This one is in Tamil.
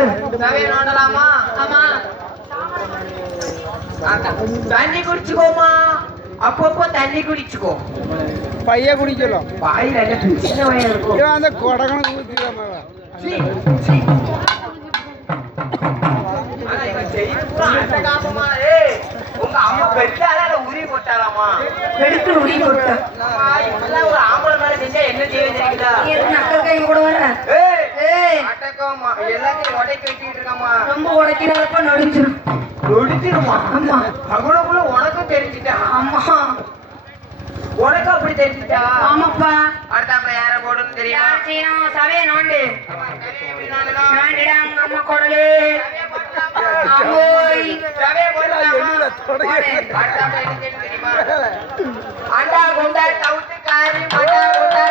சொல்லு. சவே நோண்டலாமா? ஆமா. தண்ணி குடிச்சுக்கோமா, அப்பப்போ தண்ணி குடிச்சுக்கோ. பைய குடிக்கலாம். வாயில சின்ன வயல் இருக்கும். அந்த கொடகணக்கு ஊத்திடாம உங்க அம்மா பெற்றால உரி போட்டாலாமா? வெடுக்கு உரி போட்டா ஒரு ஆம்பளை மேல செஞ்சா என்ன செய்ய தெரியுங்களா? நக்கல் கை கூட வர அட்டக்கம்மா எல்லாத்தையும் உடைக்க வச்சுக்கிட்டு இருக்காமா. ரொம்ப உடைக்கிறப்ப நொடிச்சிடும். நொடிச்சிருமா? ஆமா. அவ்வளவுக்குள்ள உனக்கும் தெரிஞ்சுட்டா? ஆமா. உனக்கும் அப்படி தெரிஞ்சுட்டா? ஆமாப்பா. அடுத்தாப்புல யார போடுன்னு தெரியுமா? யார் செய்யணும்? சவே நோண்டு. நோண்டிடா உங்க அம்மா குடலு. ஆமோய். சவே போடலாமா? தொடங்க. அடுத்தாப்புல என்ன செய்யணும் தெரியுமா? அண்டா குண்டா தவுட்டு காரி மண்டா குண்டா